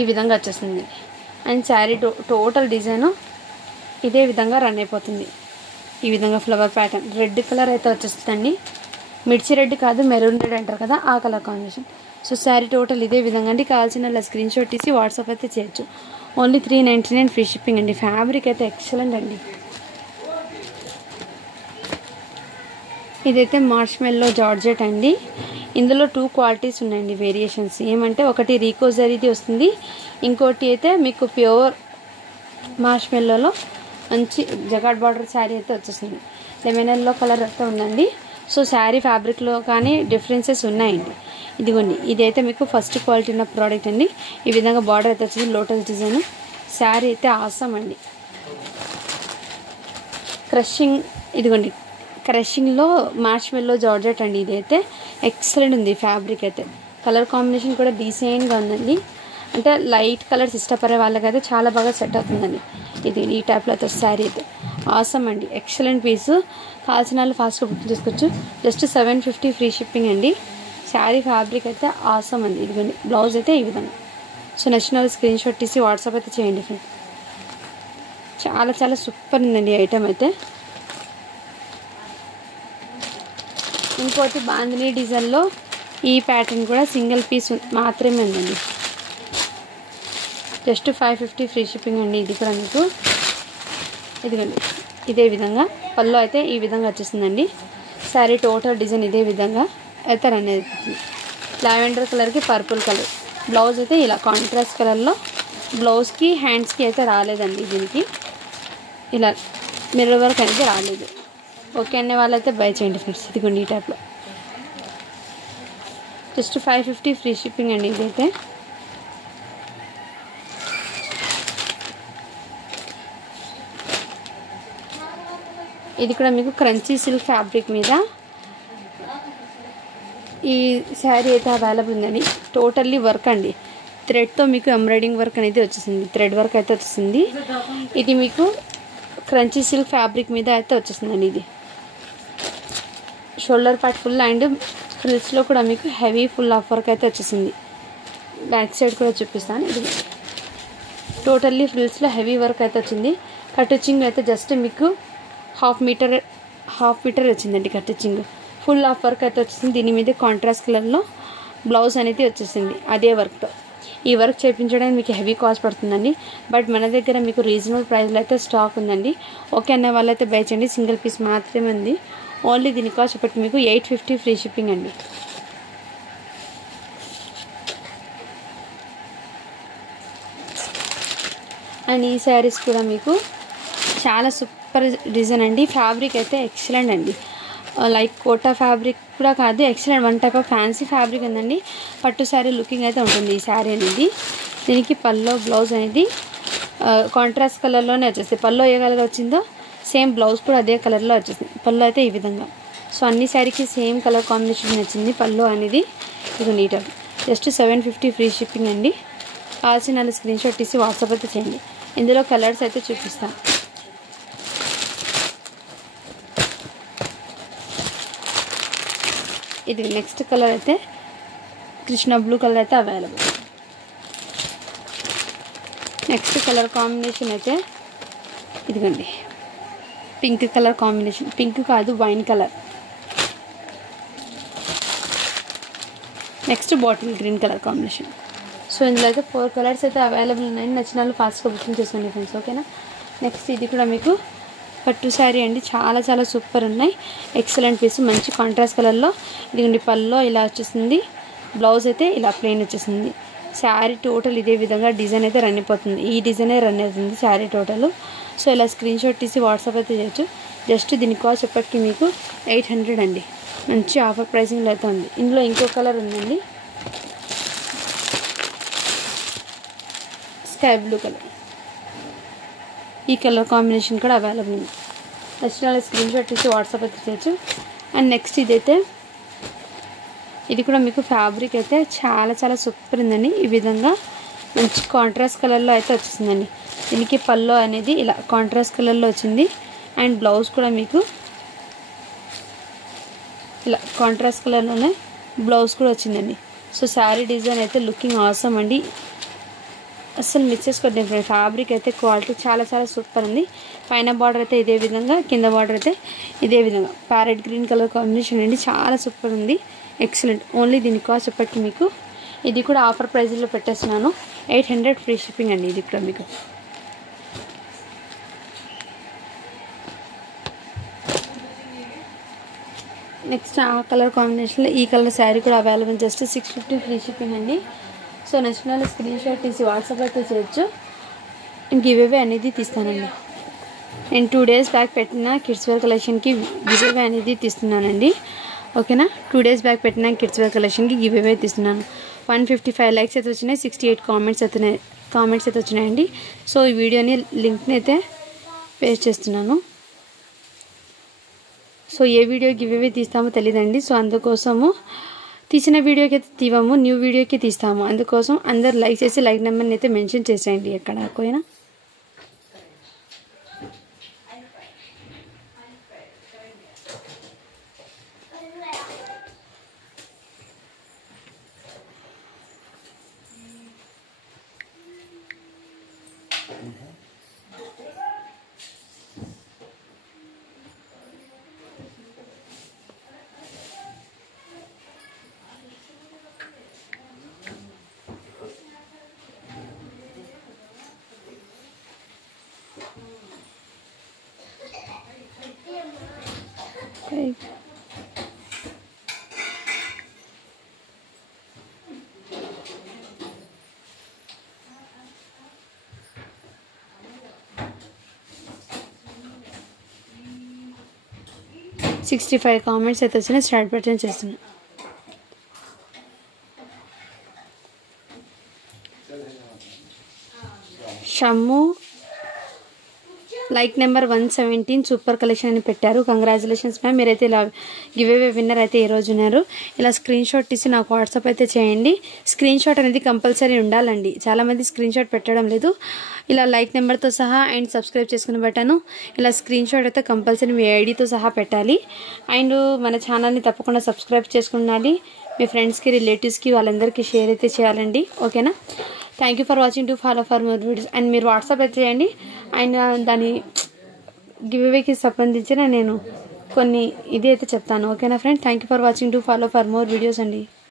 ఈ విధంగా వచ్చేస్తుంది. అండ్ శారీ టోటల్ డిజైను ఇదే విధంగా రన్ అయిపోతుంది. ఈ విధంగా ఫ్లవర్ ప్యాటర్న్ రెడ్ కలర్ అయితే వచ్చేస్తుందండి. మిర్చి రెడ్ కాదు, మెరూన్ రెడ్ అంటారు కదా, ఆ colour combination. So sari total ఇదే విధంగా అండి. కావాల్సిన స్క్రీన్ షాట్ తీసి వాట్సాప్ అయితే చేయొచ్చు. ఓన్లీ 399 ఫ్రీ షిప్పింగ్ అండి. ఫ్యాబ్రిక్ అయితే ఎక్సలెంట్ అండి. ఇదైతే మార్ష్మెల్లో జార్జెట్ అండి. ఇందులో 2 క్వాలిటీస్ ఉన్నాయండి వేరియేషన్స్. ఏమంటే ఒకటి రీకో జరీది వస్తుంది, ఇంకోటి అయితే మీకు ప్యూర్ మార్ష్మెల్లోలో మంచి జగాడ్ బార్డర్ శారీ అయితే వచ్చేసింది. లెమన్ ఎల్లో కలర్ అయితే ఉందండి. సో శారీ ఫ్యాబ్రిక్లో కానీ డిఫరెన్సెస్ ఉన్నాయండి. ఇదిగోండి, ఇదైతే మీకు ఫస్ట్ క్వాలిటీ ఉన్న ప్రోడక్ట్ అండి. ఈ విధంగా బార్డర్ అయితే వచ్చింది, లోటస్ డిజైన్. శారీ అయితే ఆసమ్ అండి. క్రషింగ్, ఇదిగోండి క్రషింగ్లో మార్ష్మెల్లో జార్జెట్ అండి. ఇదైతే ఎక్సలెంట్ ఉంది ఫ్యాబ్రిక్ అయితే. కలర్ కాంబినేషన్ కూడా డీసెంట్గా ఉందండి. అంటే లైట్ కలర్స్ ఇష్టపడే వాళ్ళకైతే చాలా బాగా సెట్ అవుతుందండి. ఇది ఈ టైప్లో అయితే శారీ అయితే ఆసమ్ అండి. ఎక్సలెంట్ పీసు. కావాల్సిన వాళ్ళు ఫాస్ట్గా బుక్ చేసుకోవచ్చు. జస్ట్ 750 ఫ్రీ షిప్పింగ్ అండి. శారీ ఫ్యాబ్రిక్ అయితే ఆసమ్ అండి. ఇదిగోండి బ్లౌజ్ అయితే ఈ విధంగా. సో నచ్చిన వాళ్ళు స్క్రీన్ షాట్ తీసి వాట్సాప్ అయితే చేయండి ఫ్రెండ్స్. చాలా చాలా సూపర్ ఉందండి ఐటమ్ అయితే. ఇంకోటి బాందినీ డిజైన్లో ఈ ప్యాటర్న్ కూడా సింగిల్ పీస్ మాత్రమే ఉందండి. జస్ట్ 550 ఫ్రీ షిప్పింగ్ అండి. ఇది కూడా మీకు ఇదిగోండి ఇదే విధంగా పళ్ళు అయితే ఈ విధంగా వచ్చేసిందండి. శారీ టోటల్ డిజైన్ ఇదే విధంగా అయితే రన్ అవుతుంది. లావెండర్ కలర్కి పర్పుల్ కలర్. బ్లౌజ్ అయితే ఇలా కాంట్రాస్ట్ కలర్లో. బ్లౌజ్కి హ్యాండ్స్కి అయితే రాలేదండి. దీనికి ఇలా మిర్రర్ వర్క్ అనేది రాలేదు. ఓకే అనే వాళ్ళైతే బై చేయండి ఫ్రెండ్స్. ఇదిగోండి ఈ టైప్లో జస్ట్ 550 ఫ్రీ షిప్పింగ్ అండి. ఇదైతే ఇది కూడా మీకు క్రంచీ సిల్క్ ఫ్యాబ్రిక్ మీద ఈ శారీ అయితే అవైలబుల్ ఉందండి. టోటల్లీ వర్క్ అండి. థ్రెడ్తో మీకు ఎంబ్రాయిడింగ్ వర్క్ అనేది వచ్చేసింది. థ్రెడ్ వర్క్ అయితే వచ్చేసింది. ఇది మీకు క్రంచీ సిల్క్ ఫ్యాబ్రిక్ మీద అయితే వచ్చేసిందండి. ఇది షోల్డర్ పార్ట్ ఫుల్ అండ్ ఫ్రిల్స్లో కూడా మీకు హెవీ ఫుల్ ఆఫ్ వర్క్ అయితే వచ్చేసింది. బ్యాక్ సైడ్ కూడా చూపిస్తాను. ఇది టోటల్లీ ఫ్రిల్స్లో హెవీ వర్క్ అయితే వచ్చింది. కటింగ్ అయితే జస్ట్ మీకు హాఫ్ మీటర్ వచ్చిందండి. కటింగ్ ఫుల్ ఆఫ్ వర్క్ అయితే వచ్చేసింది. దీని మీద కాంట్రాస్ట్ కలర్లో బ్లౌజ్ అనేది వచ్చేసింది అదే వర్క్తో. ఈ వర్క్ చేయించడానికి మీకు హెవీ కాస్ట్ పడుతుందండి. బట్ మన దగ్గర మీకు రీజనబుల్ ప్రైస్లో అయితే స్టాక్ ఉందండి. ఓకే అనే వాళ్ళైతే బై చేయండి. సింగిల్ పీస్ మాత్రమే ఉంది. ఓన్లీ దీని కాస్ట్ చెప్పి మీకు 850 ఫ్రీ షిప్పింగ్ అండి. అండ్ ఈ శారీస్ కూడా మీకు చాలా సూపర్ డిజైన్ అండి. ఫ్యాబ్రిక్ అయితే ఎక్సలెంట్ అండి. లైక్ కోటా ఫ్యాబ్రిక్ కూడా కాదు, excellent one type of fancy fabric ఉందండి. పట్టు శారీ లుకింగ్ అయితే ఉంటుంది ఈ శారీ అనేది. దీనికి పల్లో బ్లౌజ్ అనేది కాంట్రాస్ట్ కలర్లోనే వచ్చేస్తుంది. పల్లో ఏ కలర్ వచ్చిందో సేమ్ బ్లౌజ్ కూడా అదే కలర్లో వచ్చేసింది. పల్లో అయితే ఈ విధంగా. సో అన్ని శారీకి సేమ్ కలర్ కాంబినేషన్ వచ్చింది పల్లో అనేది. ఇది నీట్. జస్ట్ 750 ఫ్రీ షిప్పింగ్ అండి. కావాల్సిన స్క్రీన్ షాట్ తీసి వాట్సాప్ అయితే చేయండి. ఇందులో కలర్స్ అయితే చూపిస్తాను. ఇది నెక్స్ట్ కలర్ అయితే కృష్ణ బ్లూ కలర్ అయితే అవైలబుల్. నెక్స్ట్ కలర్ కాంబినేషన్ అయితే ఇదిగోండి పింక్ కలర్ కాంబినేషన్. పింక్ కాదు, wine colour. Next bottle green colour combination. So ఇందులో అయితే 4 కలర్స్ అయితే అవైలబుల్ ఉన్నాయి. నచ్చిన వాళ్ళు ఫాస్ట్గా బుకింగ్ చేసుకోండి ఫ్రెండ్స్. ఓకేనా. నెక్స్ట్ ఇది కూడా మీకు పట్టు శారీ అండి. చాలా చాలా సూపర్ ఉన్నాయి. Excellent piece. మంచి కాంట్రాస్ట్ కలర్లో. ఇదిగోండి పల్లో ఇలా వచ్చేసింది. బ్లౌజ్ అయితే ఇలా ప్లెయిన్ వచ్చేసింది. శారీ టోటల్ ఇదే విధంగా డిజైన్ అయితే రన్ అయిపోతుంది. ఈ డిజైనే రన్ అవుతుంది శారీ టోటల్. సో ఇలా స్క్రీన్ షాట్ తీసి వాట్సాప్ అయితే చేయొచ్చు. జస్ట్ దీని కాస్ట్ చెప్పటికి మీకు 800 అండి. మంచి ఆఫర్ ప్రైసింగ్లో అయితే ఉంది. ఇందులో ఇంకో కలర్ ఉందండి, స్కై బ్లూ కలర్. ఈ కలర్ కాంబినేషన్ కూడా అవైలబుల్ ఉంది. నచ్చిన స్క్రీన్ షాట్ తీసి వాట్సాప్ అయితే చేయొచ్చు. అండ్ నెక్స్ట్ ఇదైతే ఇది కూడా మీకు ఫ్యాబ్రిక్ అయితే చాలా చాలా సూపర్ ఉందండి. ఈ విధంగా మంచి కాంట్రాస్ట్ కలర్లో అయితే వచ్చేసిందండి. దీనికి పల్లో అనేది ఇలా కాంట్రాస్ట్ కలర్లో వచ్చింది. అండ్ బ్లౌజ్ కూడా మీకు ఇలా కాంట్రాస్ట్ కలర్లోనే బ్లౌజ్ కూడా వచ్చిందండి. సో శారీ డిజైన్ అయితే లుకింగ్ ఆసమ్ అండి. అస్సలు మిస్ చేసుకోండి. ఫ్యాబ్రిక్ అయితే క్వాలిటీ చాలా చాలా సూపర్ ఉంది. పైన బార్డర్ అయితే ఇదే విధంగా, కింద బార్డర్ అయితే ఇదే విధంగా ప్యారెట్ గ్రీన్ కలర్ కాంబినేషన్ అండి. చాలా సూపర్ ఉంది. ఎక్సలెంట్. ఓన్లీ దీని కాస్ట్ చెప్పటి మీకు ఇది కూడా ఆఫర్ ప్రైస్లో పెట్టేస్తున్నాను. 800 ఫ్రీ షిప్పింగ్ అండి. ఇది కూడా మీకు నెక్స్ట్ ఆ కలర్ కాంబినేషన్లో ఈ కలర్ శారీ కూడా అవైలబుల్. జస్ట్ 650 ఫ్రీ షిప్పింగ్ అండి. సో నచ్చిన స్క్రీన్ షాట్ తీసి వాట్సాప్ అయితే చేయొచ్చు. నేను గివ్ అవే అనేది తీస్తానండి. నేను 2 days బ్యాక్ పెట్టిన కిడ్స్ వేర్ కలెక్షన్కి గివ్ అవే అనేది తీస్తున్నానండి. ఓకేనా, 2 days బ్యాక్ పెట్టిన కిడ్స్ వేర్ కలెక్షన్కి గివ్ అవే తీస్తున్నాను. 155 likes అయితే వచ్చినాయి, 68 కామెంట్స్ అయితే వచ్చినాయండి. సో ఈ వీడియోని లింక్ని అయితే పేస్ట్ చేస్తున్నాను. సో ఏ వీడియో గివ్ అవే తీస్తామో తెలియదండి. సో అందుకోసము తీసిన వీడియోకి అయితే తీవము, న్యూ వీడియోకి తీస్తాము. అందుకోసం అందరు లైక్ చేసి లైక్ నెంబర్ని అయితే మెన్షన్ చేసేయండి ఎక్కడ పోయినా. Okay. $65 కామెంట్స్ అయితే వచ్చినాయి. స్టార్ట్ బటన్ చేస్తున్నా. Shammu like number 117 super collection అని పెట్టారు. కంగ్రాచులేషన్స్ మ్యామ్, మీరైతే ఇలా గివ్ అవే విన్నర్ అయితే ఈ రోజు ఉన్నారు. ఇలా స్క్రీన్ షాట్ తీసి నాకు వాట్సాప్ అయితే చేయండి. స్క్రీన్ షాట్ అనేది కంపల్సరీ ఉండాలండి. చాలామంది స్క్రీన్ షాట్ పెట్టడం లేదు. ఇలా లైక్ నెంబర్తో సహా అండ్ సబ్స్క్రైబ్ చేసుకుని బటను ఇలా స్క్రీన్ షాట్ అయితే కంపల్సరీ మీ ఐడితో సహా పెట్టాలి. అండ్ మన ఛానల్ని తప్పకుండా సబ్స్క్రైబ్ చేసుకున్నాలి. మీ ఫ్రెండ్స్కి, రిలేటివ్స్కి, వాళ్ళందరికీ షేర్ అయితే చేయాలండి. ఓకేనా, thank you for watching. To follow for more videos. And మీరు వాట్సాప్ అయితే చేయండి. అండ్ దాని గివ్ అవేకి సంబంధించిన నేను కొన్ని ఇది అయితే చెప్తాను. ఓకేనా friend, thank you for watching. To follow for more videos అండి.